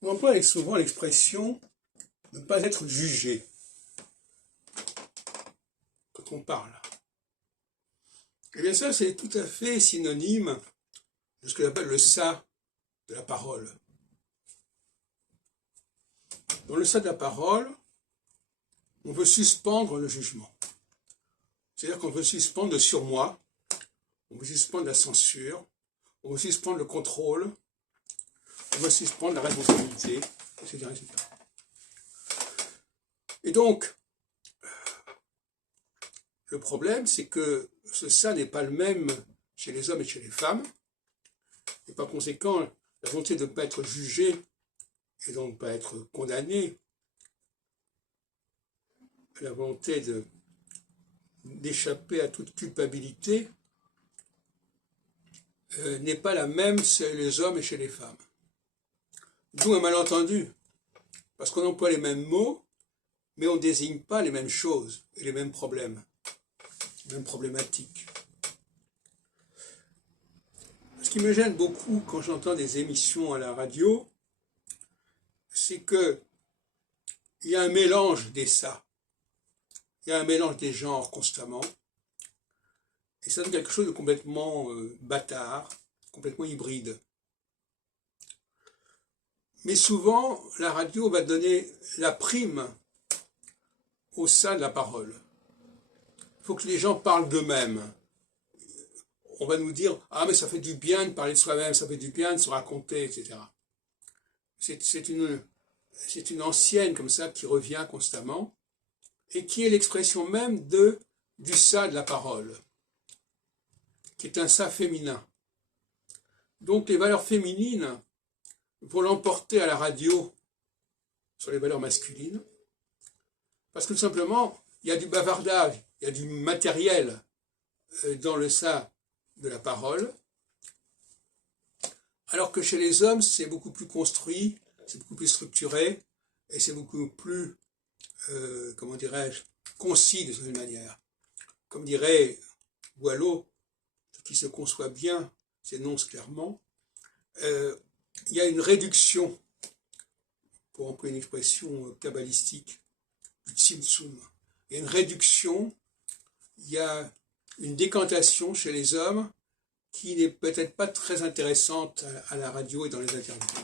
On emploie souvent l'expression ne pas être jugé quand on parle. Eh bien ça, c'est tout à fait synonyme de ce que j'appelle le ça de la parole. Dans le ça de la parole, on veut suspendre le jugement. C'est-à-dire qu'on veut suspendre le surmoi, on veut suspendre la censure, on veut suspendre le contrôle, on veut suspendre la responsabilité, etc., etc. Et donc, le problème, c'est que ce ça n'est pas le même chez les hommes et chez les femmes, et par conséquent, la volonté de ne pas être jugé, et donc ne pas être condamné, la volonté d'échapper à toute culpabilité, n'est pas la même chez les hommes et chez les femmes. D'où un malentendu, parce qu'on emploie les mêmes mots, mais on ne désigne pas les mêmes choses et les mêmes problèmes, les mêmes problématiques. Ce qui me gêne beaucoup quand j'entends des émissions à la radio, c'est qu'il y a un mélange des ça, il y a un mélange des genres constamment, et ça donne quelque chose de complètement bâtard, complètement hybride. Mais souvent, la radio va donner la prime au ça de la parole. Il faut que les gens parlent d'eux-mêmes. On va nous dire « Ah, mais ça fait du bien de parler de soi-même, ça fait du bien de se raconter, etc. » C'est une ancienne comme ça qui revient constamment et qui est l'expression même du ça de la parole, qui est un ça féminin. Donc les valeurs féminines vont l'emporter à la radio sur les valeurs masculines, parce que tout simplement, il y a du bavardage, il y a du matériel dans le ça de la parole, alors que chez les hommes, c'est beaucoup plus construit, c'est beaucoup plus structuré, et c'est beaucoup plus, comment dirais-je, concis de cette manière. Comme dirait Boileau, ce qui se conçoit bien s'énonce clairement, il y a une réduction, pour employer une expression kabbalistique, du tzimtzum. Il y a une réduction, il y a une décantation chez les hommes qui n'est peut-être pas très intéressante à la radio et dans les interviews.